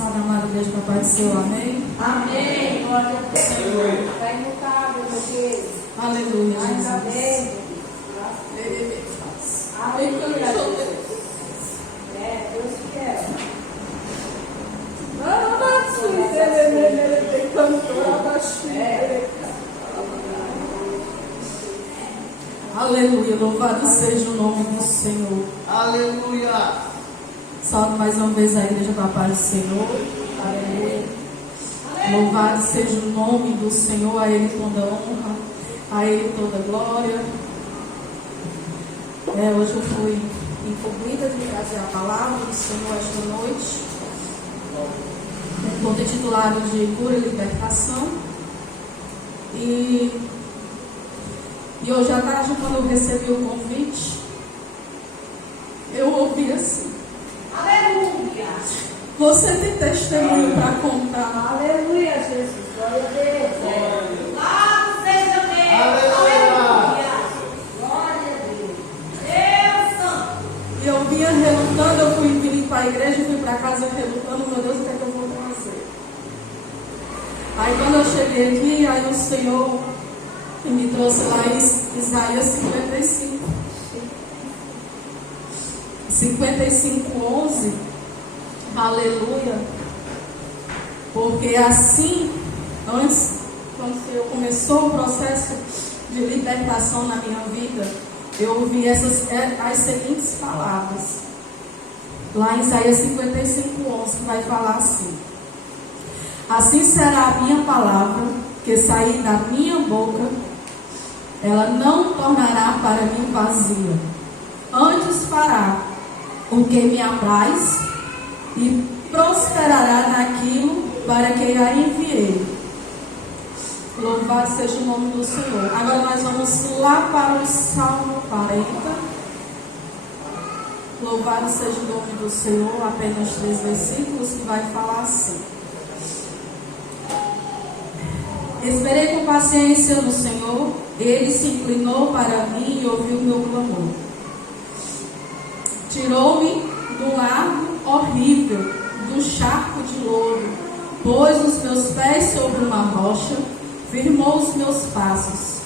Salve, amada igreja, da paz do Senhor, amém? Amém. Glória a Deus. Está imutável, meu Deus. Aleluia, Ainda Jesus. bem. Aleluia, Jesus. É, Deus quer. Aleluia, louvado seja o nome do Senhor. Aleluia. Salve mais uma vez a igreja da paz do Senhor. Aleluia. Louvado seja o nome do Senhor, a Ele toda honra, a Ele toda glória. Hoje eu fui incumbida de trazer a palavra do Senhor esta noite, com o titulado de cura e libertação. E hoje à tarde, quando eu recebi o convite, eu ouvi assim: Aleluia. você tem testemunho para contar? Aleluia, Jesus. Glória a Deus. Louvado seja Deus. Aleluia. Glória a Deus. Deus Santo. E eu vinha relutando, eu fui vir para a igreja, fui para casa relutando: meu Deus, o que é que eu vou fazer? Aí quando eu cheguei aqui, aí o Senhor me trouxe lá em Isaías 55:11. Aleluia. Porque assim, antes, quando o Senhor começou o processo de libertação na minha vida, eu ouvi as seguintes palavras. Lá em Isaías 55:11, que vai falar assim: assim será a minha palavra que sair da minha boca, ela não tornará para mim vazia, antes fará o que me apraz e prosperará naquilo para que a enviei. Louvado seja o nome do Senhor. Agora nós vamos lá para o Salmo 40. Louvado seja o nome do Senhor. Apenas 3 versículos que vai falar assim: esperei com paciência no Senhor, Ele se inclinou para mim e ouviu meu clamor. Tirou-me do lago horrível, do charco de lodo, pôs os meus pés sobre uma rocha, firmou os meus passos,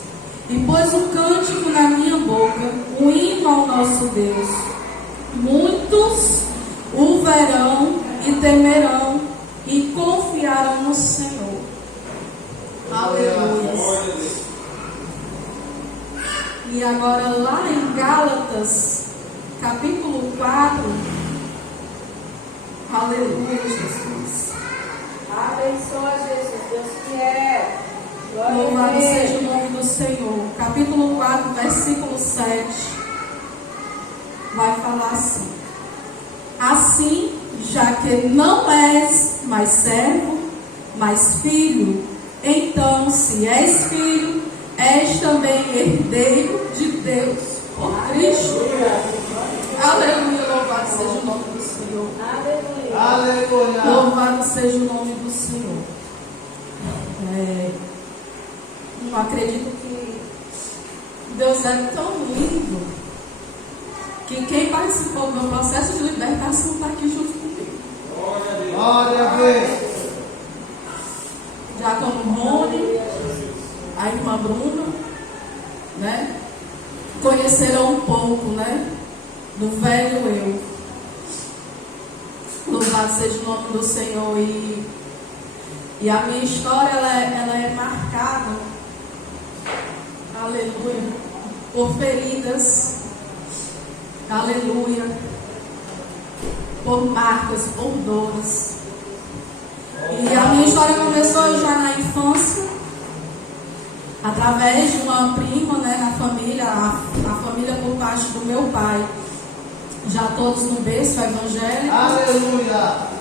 e pôs um cântico na minha boca, um hino ao nosso Deus. Muitos o verão e temerão e confiarão no Senhor. Aleluia. E agora lá em Gálatas, capítulo 4. Aleluia, Jesus. Abençoa, Jesus. Deus que é. Glória a Louvado Deus. seja o nome do Senhor. Capítulo 4, versículo 7. Vai falar assim: assim, já que não és mais servo, mas filho, então, se és filho, és também herdeiro de Deus por Cristo. Aleluia, louvado seja o nome do Senhor. Aleluia. Aleluia. Louvado seja o nome do Senhor. Eu acredito que Deus é tão lindo que quem participou do meu processo de libertação está aqui junto comigo. Glória a Deus. Diácono Rony, a irmã Bruna, né? Conheceram um pouco, né? Do velho eu. Louvado seja o nome do Senhor. E a minha história, ela é marcada, aleluia, por feridas, aleluia, por marcas, por dores. E a minha história começou já na infância, através de uma prima, né, na família, a família por parte do meu pai, já todos no berço evangélico. Aleluia.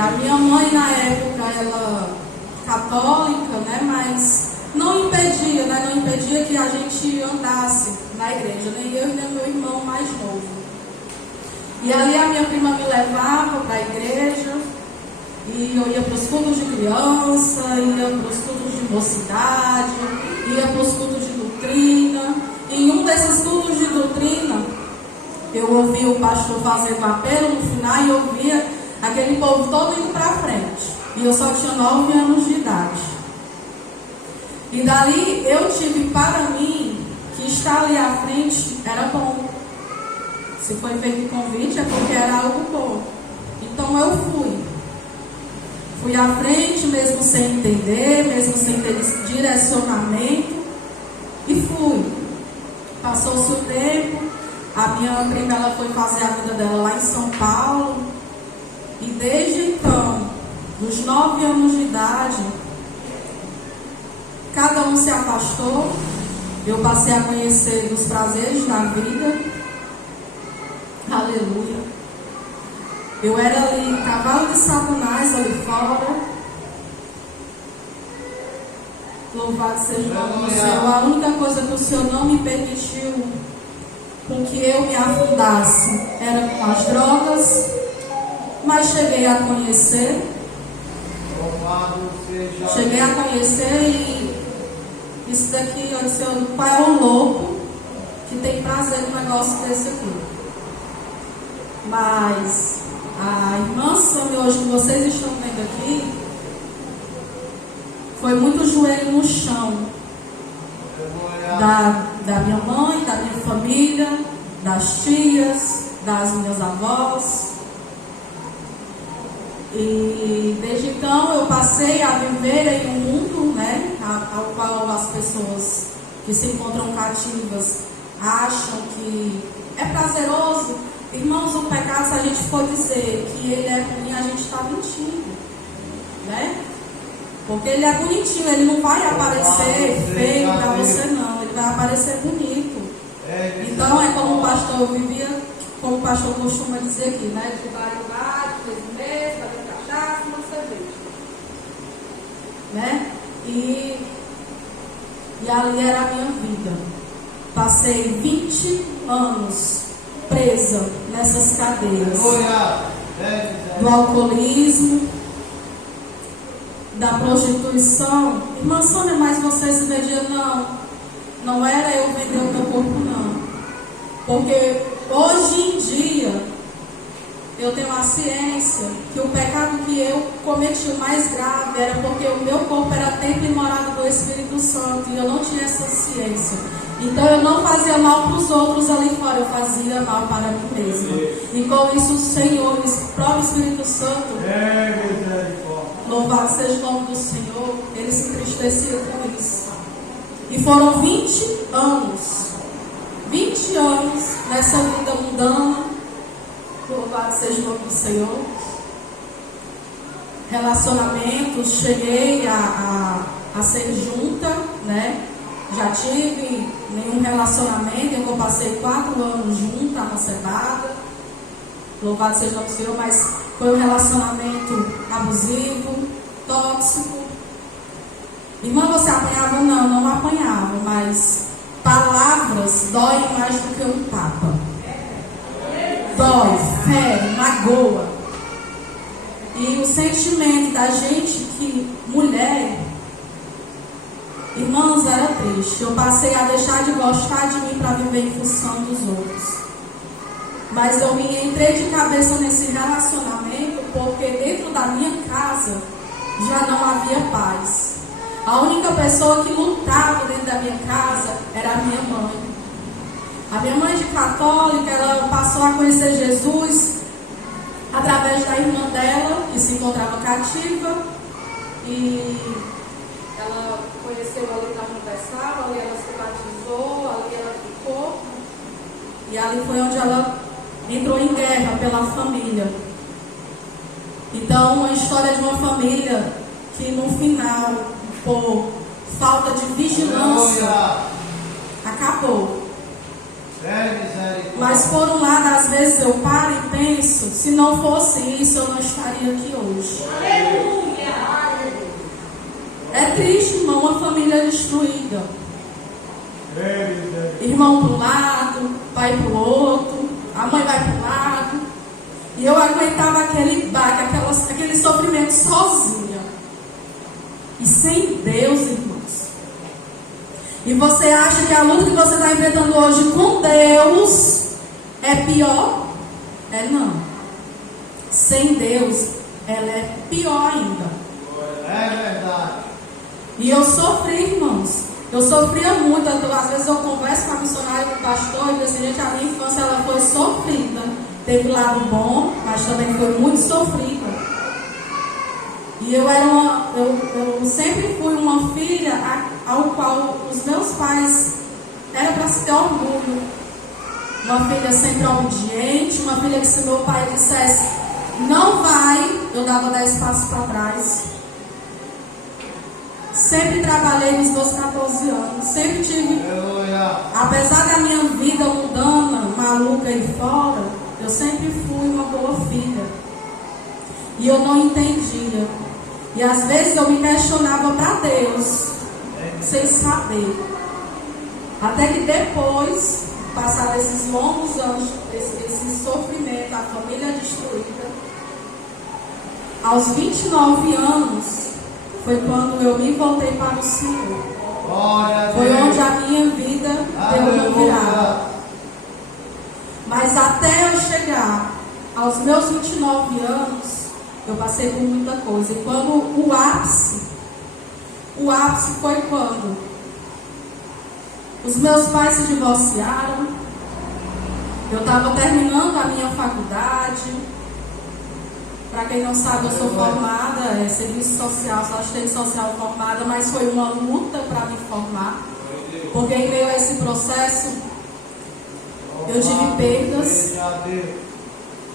A minha mãe na época, ela católica, né, mas não impedia, né, não impedia que a gente andasse na igreja, nem eu nem meu irmão mais novo. E ali a minha prima me levava para a igreja, e eu ia para os cultos de criança, ia para os cultos de mocidade, ia para os cultos de doutrina. E em um desses cultos de doutrina, eu ouvi o pastor fazendo um apelo no final e eu ouvia aquele povo todo indo para frente. E eu só tinha 9 anos de idade. E dali eu tive para mim que estar ali à frente era bom. Se foi feito o convite é porque era algo bom. Então eu fui. Fui à frente, mesmo sem entender, mesmo sem ter direcionamento. E fui. Passou-se o tempo. A minha prima ela foi fazer a vida dela lá em São Paulo. E desde então, dos 9 anos de idade, cada um se afastou. Eu passei a conhecer dos prazeres da vida. Aleluia. Eu era ali, cavalo de Satanás ali fora. Louvado seja o nome do Senhor. A única coisa que o Senhor não me permitiu com que eu me afundasse era com as drogas. Mas cheguei a conhecer. Cheguei a conhecer e isso daqui, eu disse, o pai é um louco que tem prazer no negócio desse aqui. Mas a irmã Sâmia hoje que vocês estão vendo aqui foi muito joelho no chão da minha mãe, da minha família, das tias, das minhas avós. E desde então eu passei a viver em um mundo, né, ao qual as pessoas que se encontram cativas acham que é prazeroso. Irmãos, o pecado, se a gente for dizer que ele é ruim, a gente está mentindo, né? Porque ele é bonitinho, ele não vai aparecer feio para você não, ele vai aparecer bonito. Então é como o pastor vivia, como o pastor costuma dizer aqui, né? De bar em bar, de 3 meses, fazer cachaça, uma cerveja. Né? E ali era a minha vida. Passei 20 anos presa nessas cadeias. Do alcoolismo, da prostituição. Irmã Sônia, mas você se vendia? Não era eu vender o meu corpo, não. Porque hoje em dia eu tenho a ciência que o pecado que eu cometi o mais grave era porque o meu corpo era templo e morada do Espírito Santo e eu não tinha essa ciência. Então eu não fazia mal para os outros ali fora, eu fazia mal para mim mesma. E com isso o Senhor, o próprio Espírito Santo, louvado seja o nome do Senhor, ele se entristecia com isso. E foram 20 anos nessa vida mundana, louvado seja o nome do Senhor. Relacionamentos, cheguei a ser junta, né? Já tive nenhum relacionamento, eu passei 4 anos junta, amancebada. Louvado seja o nome do Senhor, mas foi um relacionamento abusivo, tóxico. Irmã, você apanhava? Não apanhava, mas palavras doem mais do que um tapa. Dói, fere, magoa. E o sentimento da gente que mulher, irmãos, era triste. Eu passei a deixar de gostar de mim para viver em função dos outros. Mas eu me entrei de cabeça nesse relacionamento porque dentro da minha casa já não havia paz. A única pessoa que lutava dentro da minha casa era a minha mãe. A minha mãe de católica, ela passou a conhecer Jesus através da irmã dela, que se encontrava cativa. E ela conheceu ali na Universal, ali ela se batizou, ali ela ficou. E ali foi onde ela entrou em guerra pela família. Então, uma história de uma família que no final, por falta de vigilância, acabou. Mas por um lado, às vezes eu paro e penso, se não fosse isso, eu não estaria aqui hoje. É triste, irmão, uma família destruída. Irmão para um lado, pai para o outro, a mãe vai para um lado. E eu aguentava aquele baque, aquele sofrimento sozinha. E sem Deus, irmãos. E você acha que a luta que você está enfrentando hoje com Deus é pior? É não. sem Deus, ela é pior ainda. É verdade. E eu sofri, irmãos. Eu sofria muito. Às vezes eu converso com a missionária e com o pastor e digo assim, gente, a minha infância ela foi sofrida. Teve lado bom, mas também foi muito sofrida. E eu sempre fui uma filha ao qual os meus pais era para se ter orgulho. Uma filha sempre obediente, uma filha que se meu pai dissesse não vai, eu dava 10 passos para trás. Sempre trabalhei nos meus 14 anos. Sempre tive, apesar da minha vida mundana, maluca aí fora, eu sempre fui uma boa filha. E eu não entendia. E às vezes eu me questionava para Deus, sem saber. Até que depois, passar esses longos anos, esse sofrimento, a família destruída, aos 29 anos, foi quando eu me voltei para o Senhor. Foi onde a minha vida deu uma virada. Mas até eu chegar aos meus 29 anos, eu passei por muita coisa. E quando o ápice foi quando os meus pais se divorciaram. Eu estava terminando a minha faculdade. Para quem não sabe, eu sou formada em serviço social, sou assistente social formada, mas foi uma luta para me formar. Porque em meio a esse processo, eu tive perdas.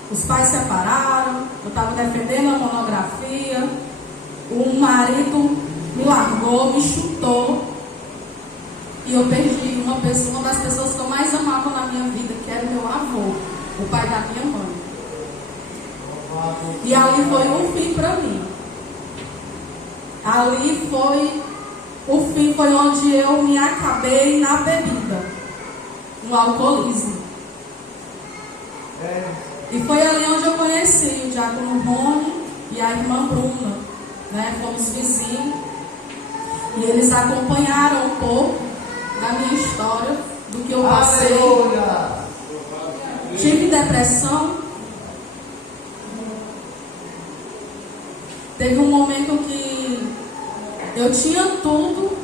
Os pais separaram, eu estava defendendo a monografia. O marido me largou, me chutou. E eu perdi uma das pessoas que eu mais amava na minha vida, que era o meu avô, o pai da minha mãe. E ali foi um fim para mim. Ali foi o fim, foi onde eu me acabei na bebida, no alcoolismo. E foi ali onde eu conheci o diácono Rony e a irmã Bruna, né? Fomos vizinhos. E eles acompanharam um pouco da minha história, do que eu passei. Tive depressão. Teve um momento que eu tinha tudo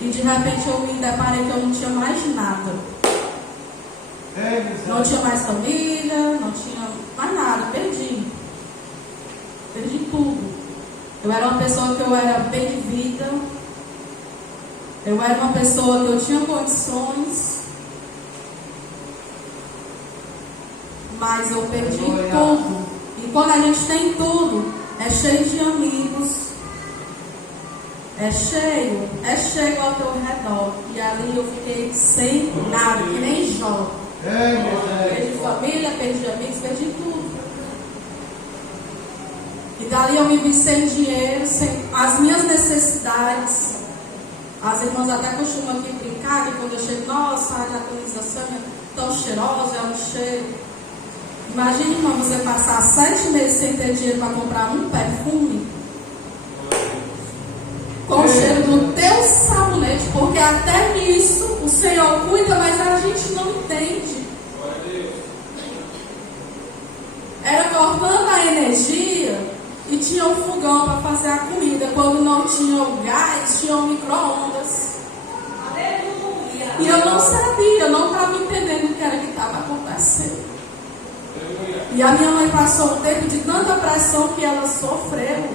e de repente eu me deparei que eu não tinha mais nada. Não tinha mais família, não tinha mais nada, perdi tudo. Eu era uma pessoa que eu era bem de vida, eu era uma pessoa que eu tinha condições, mas eu perdi tudo. E quando a gente tem tudo, é cheio de amigos, é cheio ao teu redor. E ali eu fiquei sem nada, que nem Jó. Perdi família, perdi amigos, perdi tudo. E dali eu me vi sem dinheiro, sem as minhas necessidades. As irmãs até costumam aqui brincar que quando eu chego, nossa, a diaconização é tão cheirosa, é um cheiro. Imagine, irmão, você passar 7 meses sem ter dinheiro para comprar um perfume com o cheiro do teu sabonete, porque até nisso o Senhor cuida, mas a gente não entende. Era cortando a energia e tinha um fogão para fazer a comida. Quando não tinha o gás, tinha o micro-ondas. E eu não sabia, eu não estava entendendo o que era que estava acontecendo. E a minha mãe passou um tempo de tanta pressão que ela sofreu.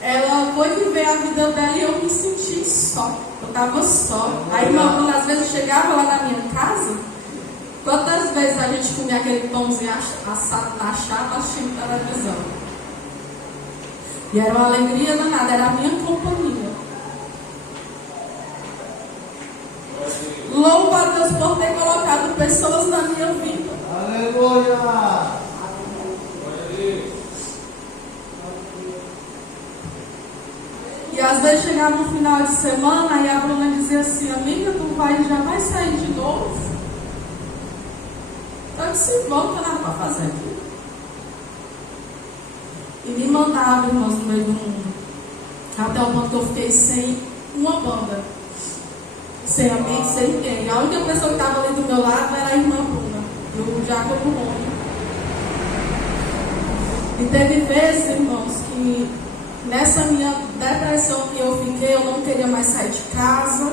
Ela foi viver a vida dela e eu me senti só. Eu estava só. Aí minha mãe às vezes chegava lá na minha casa. Quantas vezes a gente comia aquele pãozinho assado na chapa assistindo televisão? E era uma alegria danada, era a minha companhia. Louvo a Deus por ter colocado pessoas na minha vida. Aleluia! E às vezes chegava no final de semana e a Bruna dizia assim, amiga, tu já vai sair de novo? Eu disse, volta lá para fazer aqui. E me mandava, irmãos, no meio do mundo. Até o ponto que eu fiquei sem uma banda. Sem amigo, sem ninguém. A única pessoa que estava ali do meu lado era a irmã Bruna. E o diácono Rony. E teve vezes, irmãos, que nessa minha depressão que eu fiquei, eu não queria mais sair de casa.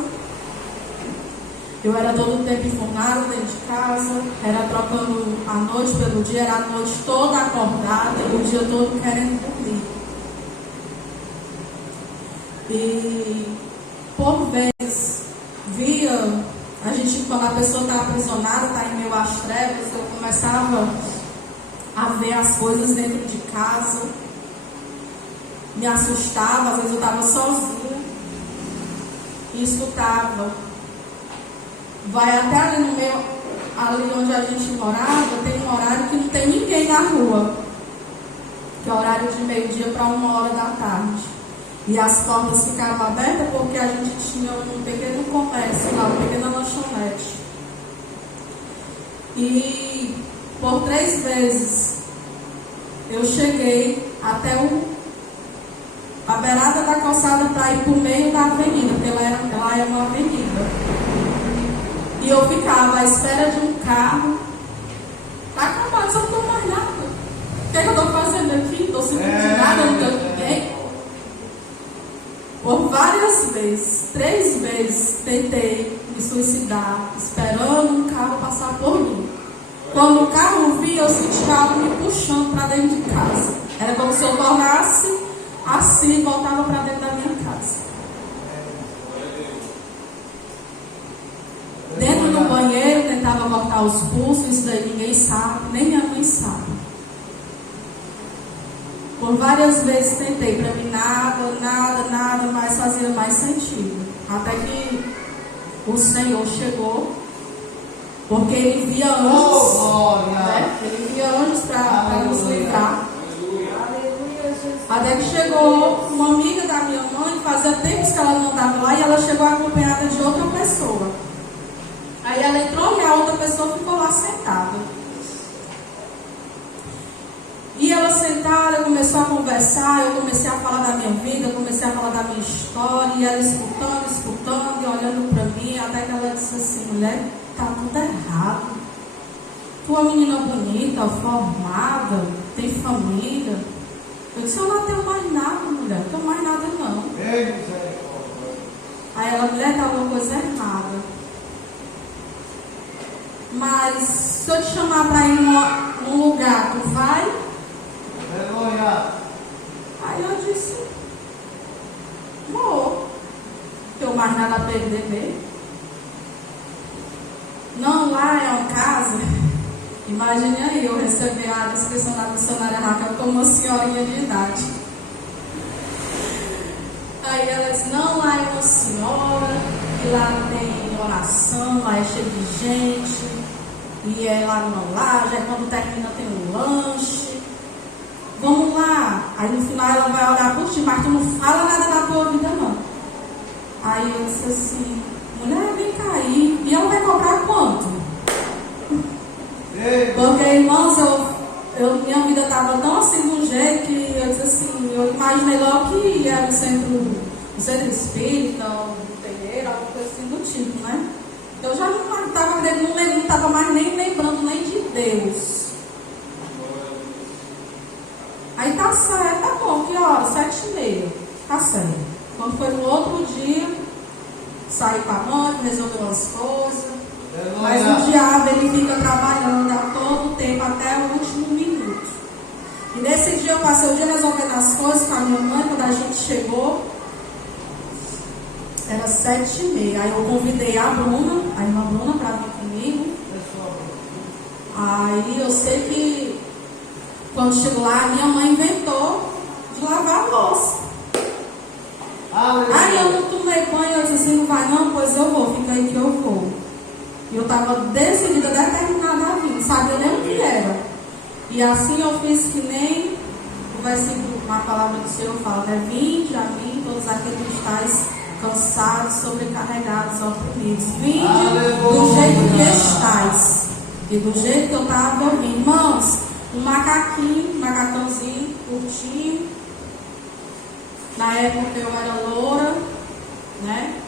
Eu era todo o tempo enfurnada dentro de casa, era trocando a noite pelo dia, era a noite toda acordada e o dia todo querendo dormir. E por vezes via, a gente, quando a pessoa está aprisionada, está em meio às trevas, eu começava a ver as coisas dentro de casa, me assustava, às vezes eu estava sozinha e escutava. Vai até ali no meio, ali onde a gente morava, tem um horário que não tem ninguém na rua, que é o horário de meio-dia para 1h da tarde. E as portas ficavam abertas porque a gente tinha um pequeno comércio lá, uma pequena lanchonete. E por 3 vezes eu cheguei até a beirada da calçada para ir para o meio da avenida, porque ela é uma avenida. E eu ficava à espera de um carro. Tá acabado, eu não estou mais nada. O que é que eu estou fazendo aqui? Estou sentindo nada, não tenho ninguém. Por várias vezes, 3 vezes, tentei me suicidar, esperando um carro passar por mim. Quando o carro vinha, eu sentia algo me puxando para dentro de casa. Era como se eu tornasse assim e voltava para dentro da minha casa. Dentro do banheiro, tentava cortar os pulsos, isso daí ninguém sabe, nem minha mãe sabe. Por várias vezes tentei, para mim nada mais fazia mais sentido. Até que o Senhor chegou, porque Ele envia anjos, né? Ele envia anjos para nos livrar. Até que chegou uma amiga da minha mãe, fazia tempos que ela não estava lá, e ela chegou acompanhada de outra pessoa. Aí ela entrou e a outra pessoa ficou lá sentada. E ela sentada, começou a conversar, eu comecei a falar da minha vida, eu comecei a falar da minha história, e ela escutando e olhando para mim, até que ela disse assim: mulher, tá tudo errado. Tu é uma menina bonita, formada, tem família. Eu disse: eu não tenho mais nada, mulher, não tenho mais nada não. Aí ela: mulher, tá uma coisa errada. Mas se eu te chamar para ir num lugar, tu vai? Aí eu disse: vou. Não tenho mais nada a perder mesmo. Não, lá é uma casa. Imagine aí, eu receber a descrição da missionária Raquel como uma senhorinha de idade. Aí ela disse: não, lá é uma senhora, e lá tem oração, lá é cheio de gente. E é lá numa laje, aí quando termina tem um lanche. Vamos lá. Aí no final ela vai orar por ti, mas tu não fala nada da tua vida não. Aí eu disse assim: mulher, vem cá aí. E ela vai cobrar quanto? Porque, irmãos, minha vida estava tão assim de um jeito que eu disse assim, eu imaginei logo que era um centro espírita, um terreiro, alguma coisa assim do tipo, né? Eu já não estava não estava mais nem lembrando nem de Deus. Aí tá certo, tá bom, que hora? 7h30. Tá certo. Quando foi no outro dia, saí com a mãe, resolveu as coisas. Mas o diabo, ele fica trabalhando a todo tempo, até o último minuto. E nesse dia eu passei o dia resolvendo as coisas com a minha mãe. Quando a gente chegou, era 7h30. Aí eu convidei a Bruna, a irmã Bruna, para vir comigo. Aí eu sei que quando chegou lá, minha mãe inventou de lavar a louça. Aí eu não tomei banho, eu disse assim: não vai não? Pois eu vou, fica aí que eu vou. E eu estava decidida, determinada a vir, não sabia nem o que era. E assim eu fiz que nem o versículo, a palavra do Senhor fala, né? Vinde a mim todos aqueles que estáis cansados, sobrecarregados, oprimidos. Vinde do jeito que estáis. E do jeito que eu estava ouvindo. Irmãos, um macacãozinho, curtinho. Na época eu era loura, né?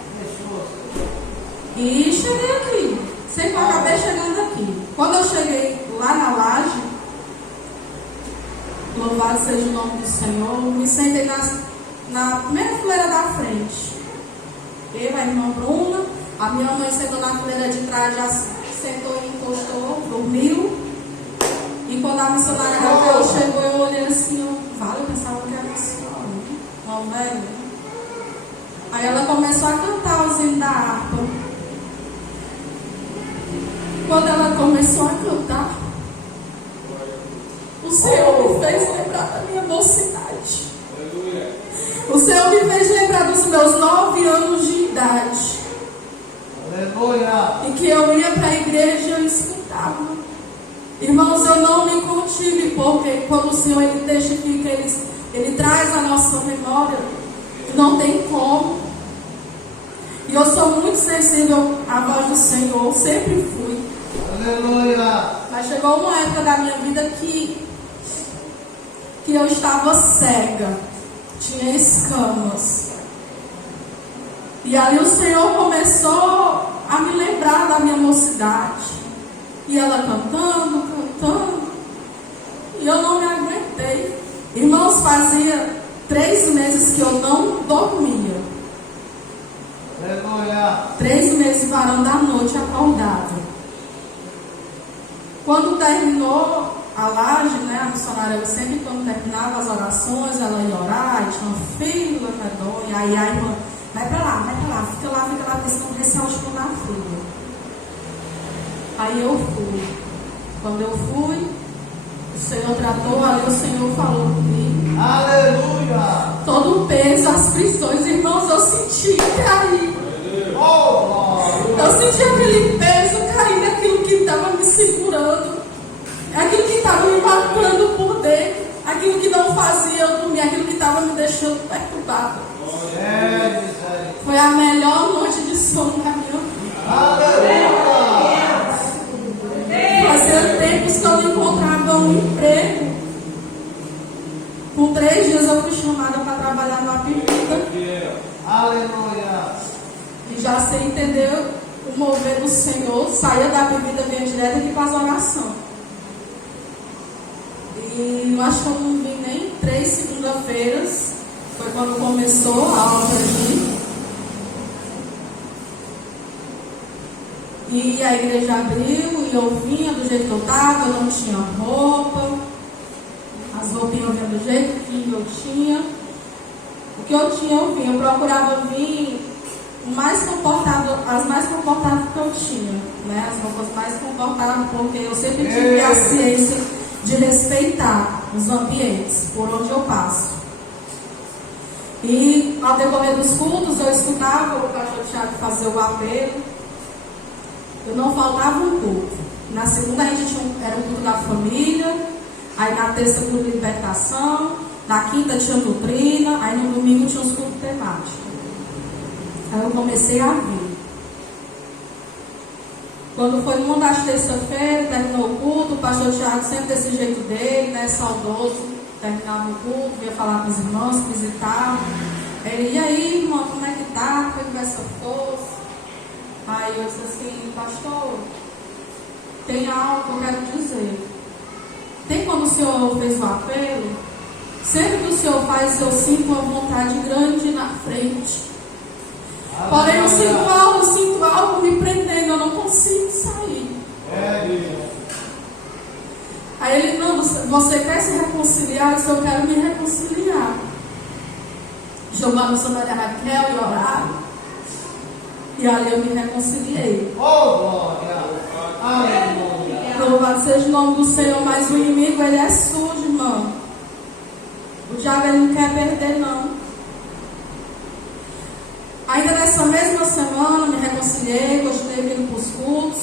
E cheguei aqui. Sei que eu acabei chegando aqui. Quando eu cheguei lá na laje, louvado Louvado seja o nome do Senhor. Me sentei na primeira fileira da frente. Eu, a irmã Bruna, a minha mãe sentou na fileira de trás, já sentou e encostou, dormiu. E quando a missionária Raquel chegou, eu olhei assim, eu pensava que era a senhora, uma velha. Aí ela começou a cantar os hinos da harpa. Quando ela começou a cantar, o Senhor me fez lembrar da minha mocidade. O Senhor me fez lembrar dos meus 9 anos de idade. Aleluia. E que eu ia para a igreja e eu escutava. Irmãos, eu não me contive, porque quando o Senhor ele testifica, ele traz a nossa memória, não tem como. E eu sou muito sensível à voz do Senhor, sempre fui. Aleluia. Mas chegou uma época da minha vida que eu estava cega, tinha escamas. E ali o Senhor começou a me lembrar da minha mocidade. E ela cantando. E eu não me aguentei. Irmãos, fazia 3 meses que eu não dormia. Aleluia. 3 meses varando a noite acordada. Quando terminou a laje, né, a missionária, sempre quando terminava as orações, ela ia orar, e tinha uma fila medonha. Aí a irmã, vai pra lá, fica lá, porque senão desce a na fila. Aí eu fui. Quando eu fui, o Senhor tratou, ali o Senhor falou comigo. Aleluia. Todo o peso, as prisões, irmãos, eu senti cair. Eu senti aquele peso cair naquilo que estava me segurando, aquilo que estava me matando por dentro, aquilo que não fazia eu dormir, aquilo que estava me deixando perturbada. Foi a melhor noite de sono da minha vida. Aleluia. Fazia tempos que eu não encontrava um emprego. Com 3 dias eu fui chamada para trabalhar na bebida. Aleluia. E já sem entender o mover do Senhor, saía da bebida, vinha direto aqui para as orações. E eu acho que eu não vim nem 3 segunda-feiras. Foi quando começou a obra ali. E a igreja abriu e eu vinha do jeito que eu estava, eu não tinha roupa. As roupinhas eu vinha do jeito que eu tinha. O que eu tinha eu vinha, eu procurava vir as mais confortáveis que eu tinha, né? As roupas mais confortáveis, porque eu sempre tive a ciência de respeitar os ambientes por onde eu passo. E ao decorrer dos cultos eu escutava o pastor Tiago fazer o apelo. Eu não faltava um culto. Na segunda a gente era um culto da família, aí na terça culto de libertação, na quinta tinha doutrina, aí no domingo tinha os cultos temáticos. Aí eu comecei a vir. Quando foi numa das terça-feiras, terminou o culto, o pastor Tiago sempre desse jeito dele, né, saudoso, terminava o culto, ia falar com os irmãos, visitava. Ele, e aí, irmão, como é que tá? Como é que vai essa força? Aí eu disse assim, pastor, tem algo que eu quero dizer. Tem quando o Senhor fez o apelo, sempre que o Senhor faz, eu sinto uma vontade grande na frente. Porém, eu sinto algo me prendendo, eu não consigo sair. Aí ele, não, você quer se reconciliar? Eu disse, eu quero me reconciliar. Jogou a missionária Raquel e oraram. E ali eu me reconciliei. Glória. Aleluia. Louvado seja o nome do Senhor, mas o inimigo, ele é sujo, irmão. O diabo, ele não quer perder, não. Ainda nessa mesma semana, me reconciliei, continuei vindo para os cultos.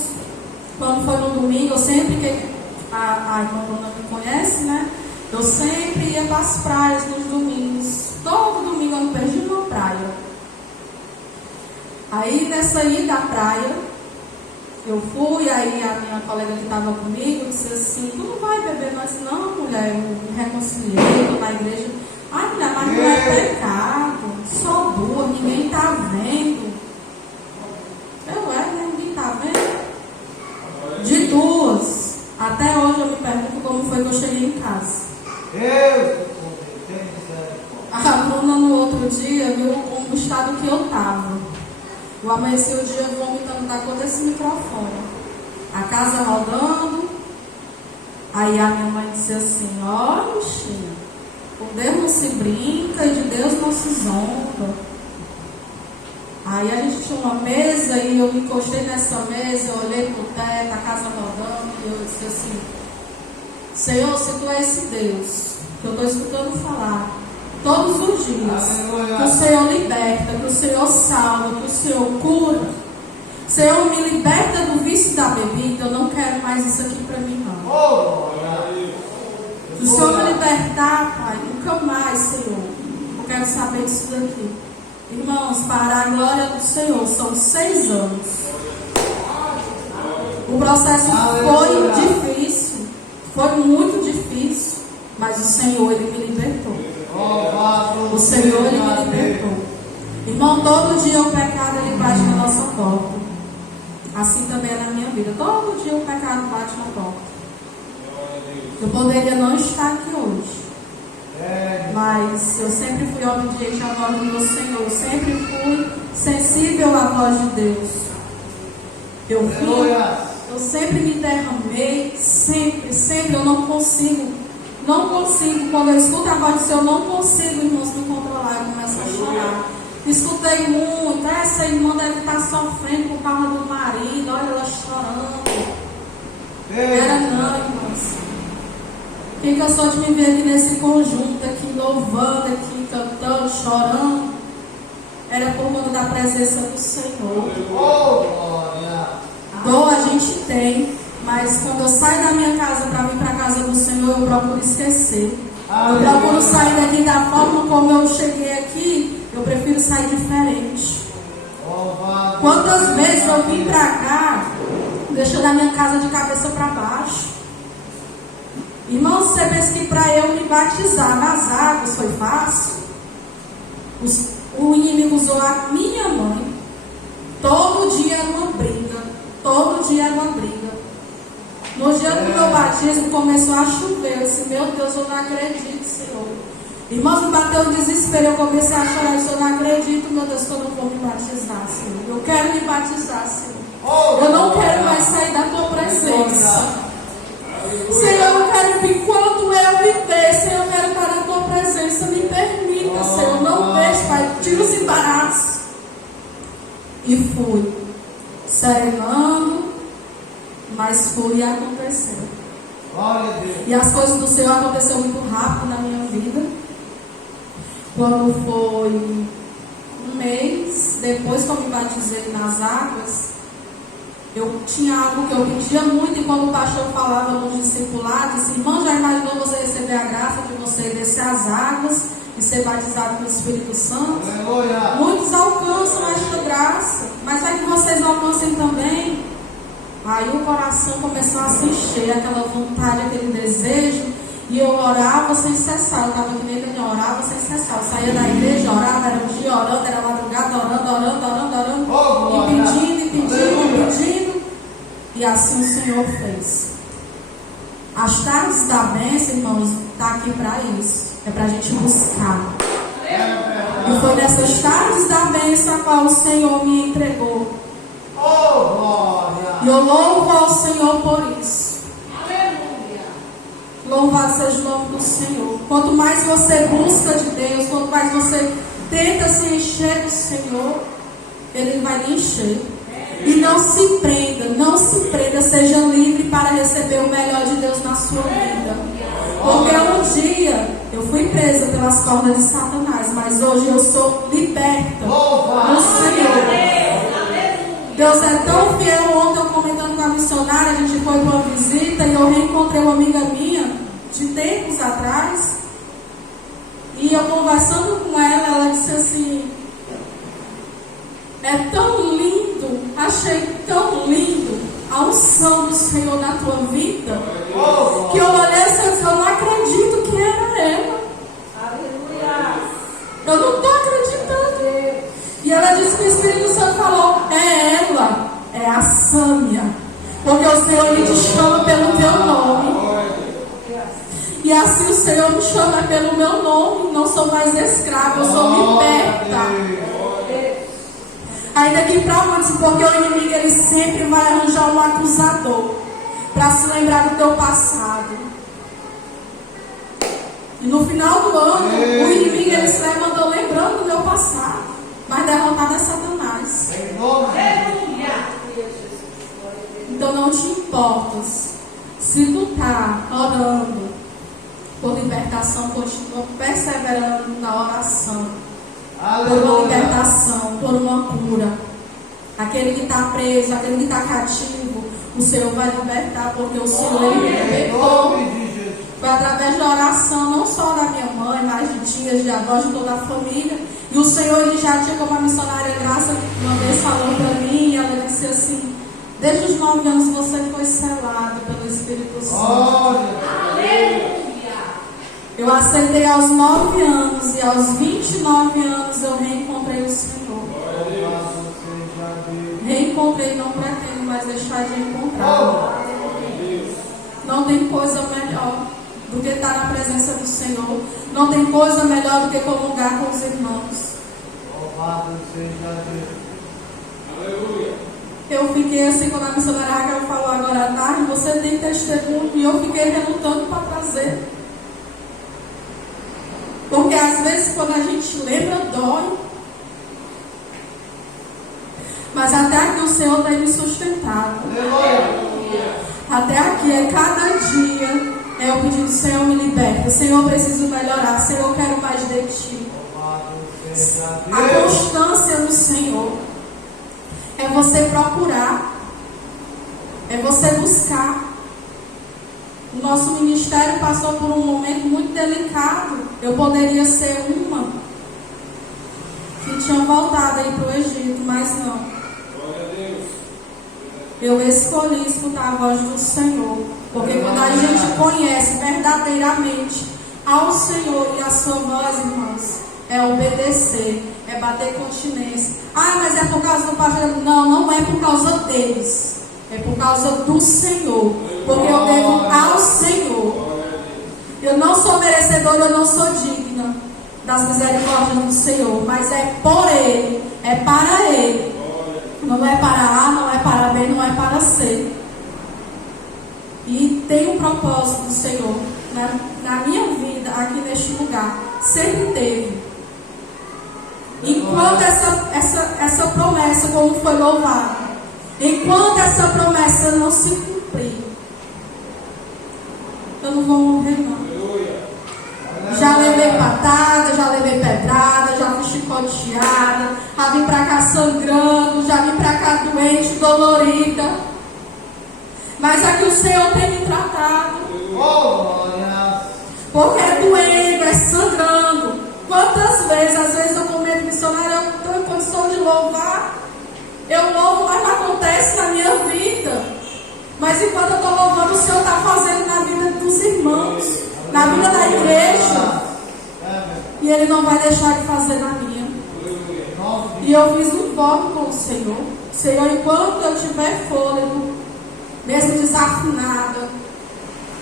Quando foi no domingo, eu sempre, a irmã Bruna me conhece, né? Eu sempre ia para as praias nos domingos. Todo domingo eu não perdi uma praia. Aí nessa ida à praia, eu fui, aí a minha colega que estava comigo disse assim, tu não vai beber? Mas não, mulher, eu me reconciliei, estou na igreja. Ai, mulher, mas não é pecado, só 2, ninguém está vendo. Ninguém está vendo? De 2, até hoje eu me pergunto como foi que eu cheguei em casa. Deus do poder, tem misericórdia. A Bruna no outro dia viu o estado que eu estava. Eu amanheci o dia vomitando da cor desse microfone. A casa rodando. Aí a minha mãe disse assim: olha, Xia, com Deus não se brinca e de Deus não se zomba. Aí a gente tinha uma mesa e eu me encostei nessa mesa, eu olhei pro teto, a casa rodando, e eu disse assim: Senhor, se tu é esse Deus que eu estou escutando falar todos os dias, Aleluia. que o Senhor liberta, que o Senhor salva, que o Senhor cura, Senhor, me liberta do vício da bebida, eu não quero mais isso aqui para mim não. Se o Senhor me libertar, Pai, nunca mais, Senhor, eu quero saber disso daqui. Irmãos, para a glória do Senhor, são 6 anos. O processo foi difícil, foi muito difícil, mas o Senhor, Ele me libertou. O Senhor, Ele me libertou. Irmão, todo dia o pecado, ele bate na nossa porta. Assim também é na minha vida. Todo dia o pecado bate na porta. Eu poderia não estar aqui hoje, mas eu sempre fui obediente à voz do meu Senhor. Eu sempre fui sensível à voz de Deus. Eu sempre me derramei. Sempre eu não consigo. Quando eu escuto a voz do Senhor, eu não consigo, irmãos, me controlar. Eu começo a chorar. Escutei muito: essa irmã deve estar sofrendo por causa do marido, olha ela chorando. Era não, irmãos. Quem cansou de me ver aqui nesse conjunto, aqui louvando, aqui cantando, chorando, era por conta da presença do Senhor. Dor a gente tem, mas quando eu saio da minha casa para vir para a casa do Senhor, eu procuro esquecer. Eu procuro sair daqui da forma como eu cheguei aqui. Eu prefiro sair diferente. Quantas vezes eu vim para cá, deixando a minha casa de cabeça para baixo. Irmãos, você pensa que para eu me batizar nas águas foi fácil? O inimigo usou a minha mãe. Todo dia era uma briga. Todo dia era uma briga. No dia do meu batismo começou a chover. Eu disse: meu Deus, eu não acredito, Senhor. Irmãos, me bateu o desespero. Eu comecei a chorar. Eu não acredito, meu Deus, que eu não vou me batizar, Senhor. Eu quero me batizar, Senhor. Eu não quero mais sair da tua presença. Senhor, eu quero vir quando eu viver. Senhor, eu quero estar na tua presença. Me permita, Senhor. Não deixe, Pai. Tira os embaraços. E fui serenando, mas fui acontecendo. E as coisas do Senhor aconteceram muito rápido na minha vida. Quando foi um mês depois que eu me batizei nas águas, eu tinha algo que eu pedia muito, e quando o pastor falava nos discipulados, disse: irmão, já imaginou você receber a graça de você descer as águas e ser batizado pelo Espírito Santo? Aleluia. Muitos alcançam esta graça, mas vai que vocês alcancem também. Aí o coração começou a se encher, aquela vontade, aquele desejo, e eu orava sem cessar. Eu estava que nem Daniel, orava sem cessar. Eu saía da igreja, orava, era um dia orando, era madrugada orando, e pedindo. E assim o Senhor fez. As tardes da bênção, irmãos, está aqui para isso. É para a gente buscar. E foi nessas tardes da bênção a qual o Senhor me entregou. E eu louvo ao Senhor por isso. Louvado seja o nome do Senhor. Quanto mais você busca de Deus, quanto mais você tenta se encher do Senhor, Ele vai lhe encher. E não se prenda, seja livre para receber o melhor de Deus na sua vida. Porque um dia eu fui presa pelas cordas de Satanás, mas hoje eu sou liberta no Senhor. Deus é tão fiel. Ontem eu comentando com a missionária, a gente foi para uma visita e eu reencontrei uma amiga minha de tempos atrás. E eu conversando com ela, ela disse assim: é tão lindo, achei tão lindo a unção do Senhor na tua vida, que eu olhei e disse: eu não acredito que era ela. Aleluia. Eu não estou acreditando. E ela disse que o Espírito Santo falou: é ela, é a Sâmia, porque o Senhor, Ele te chama pelo teu nome. E assim o Senhor me chama pelo meu nome, não sou mais escravo, eu sou liberta. Ainda que para muitos, porque o inimigo ele sempre vai arranjar um acusador para se lembrar do teu passado. E no final do ano, o inimigo ele se levantou lembrando do meu passado, mas derrotado é Satanás. Então não te importas se tu está orando por libertação, continua perseverando na oração. Por uma libertação, por uma cura. Aquele que está preso, aquele que está cativo, o Senhor vai libertar, porque o Senhor ele libertou. Foi através da oração, não só da minha mãe, mas de tias, de avós, de toda a família. E o Senhor ele já tinha, como a missionária Graça uma vez falou para mim, ela disse assim: desde os 9 anos você foi selado pelo Espírito Santo. Aleluia! Eu aceitei aos 9 anos e aos 29 anos eu reencontrei o Senhor. Reencontrei, não pretendo mais deixar de encontrá-lo. Não tem coisa melhor do que estar na presença do Senhor. Não tem coisa melhor do que comungar com os irmãos. Eu fiquei assim, quando a missionária Raquel falou agora à tarde, você tem testemunho, e eu fiquei relutando para trazer. Porque às vezes quando a gente lembra, dói. Mas até aqui o Senhor tem me sustentado. Até aqui é cada dia eu pedindo: Senhor, me liberta. Senhor, eu preciso melhorar. Senhor, eu quero mais de Ti. A constância no Senhor é você procurar, é você buscar. O nosso ministério passou por um momento muito delicado. Eu poderia ser uma que tinha voltado aí para o Egito, mas não. Eu escolhi escutar a voz do Senhor. Porque quando a gente conhece verdadeiramente ao Senhor e a sua voz, irmãos, é obedecer, é bater continência. Ah, mas é por causa do pastor? Não, não é por causa deles. É por causa do Senhor. Porque eu devo ao Senhor. Eu não sou merecedora, eu não sou digna das misericórdias do Senhor. Mas é por Ele, é para Ele. Não é para A, não é para B, não é para C. E tem um propósito do Senhor na minha vida, aqui neste lugar. Sempre teve. Enquanto essa promessa, como foi louvada, enquanto essa promessa não se cumprir, eu não vou morrer não. Já levei patada, já levei pedrada, já fui chicoteada, já vim pra cá sangrando, já vim pra cá doente, dolorida. Mas aqui o Senhor tem me tratado. Porque é doendo, é sangrando. Quantas vezes, às vezes eu comento missionário, eu estou em condição de louvar. Eu louvo, mas não acontece na minha vida. Mas enquanto eu estou louvando, o Senhor está fazendo na vida dos irmãos, na vida da igreja. E Ele não vai deixar de fazer na minha. E eu fiz um voto com o Senhor. Senhor, enquanto eu tiver fôlego, mesmo desafinada,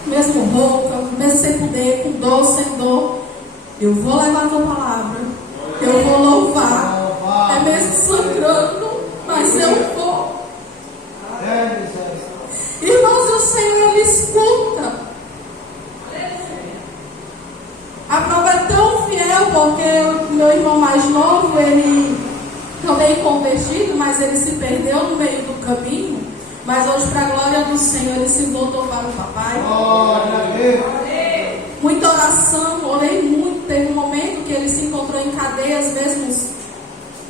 mesmo rouca, mesmo sem poder, com dor, sem dor, eu vou levar a tua palavra. Eu vou louvar. É mesmo sangrando, mas eu vou. Irmãos, o Senhor, Ele escuta. A prova é tão fiel, porque o meu irmão mais novo, ele também convertido, mas ele se perdeu no meio do caminho. Mas hoje, para a glória do Senhor, ele se voltou para o papai. Muita oração, orei muito. Teve um momento que ele se encontrou em cadeias mesmo,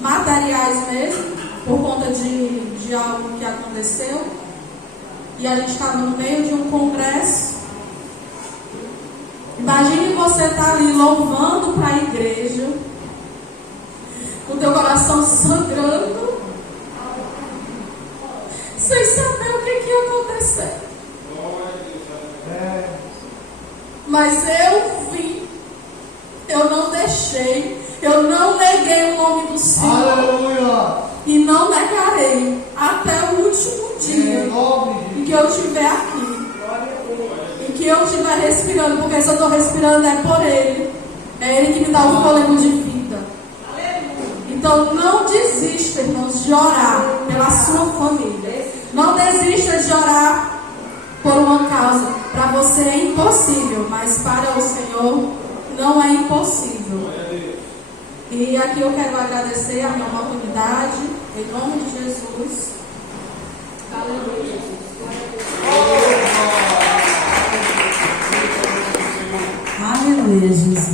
materiais mesmo, por conta de algo que aconteceu. E a gente estava no meio de um congresso. Imagine você estar ali louvando para a igreja, com o teu coração sangrando, sem saber o que ia acontecer. Mas eu vim, eu não deixei, eu não neguei o nome do Senhor. Aleluia. E não negarei até o último dia em que eu estiver aqui, em que que eu estiver respirando, porque se eu estou respirando é por Ele. É Ele que me dá o fôlego de vida. Então não desista, irmãos, de orar pela sua família. Não desista de orar por uma causa. Para você é impossível, mas para o Senhor não é impossível. E aqui eu quero agradecer a minha oportunidade, em nome de Jesus. Aleluia, Jesus. Aleluia, Jesus.